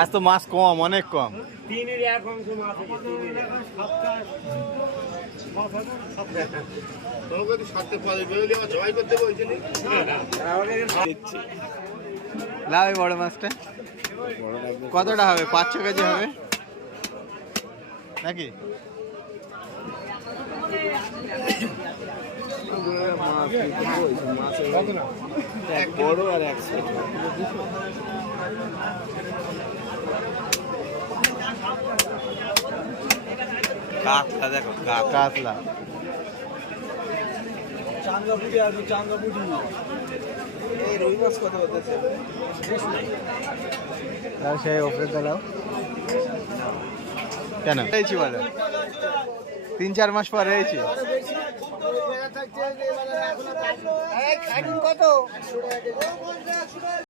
আজ তো মাছ কম, অনেক কম। লাভ এই বড় মাছটা কতটা হবে? 5-6 কেজি হবে নাকি? বড় আর এক কাতলা দেখো, কাতলা চাঙ্গাপুরি আর চাঙ্গাপুরি। এই রুই মাছ কত হতেছে? সেই ওপরে দাঁড়াও কেন এইছি বলো? 3-4 মাস পরে এইছি। কত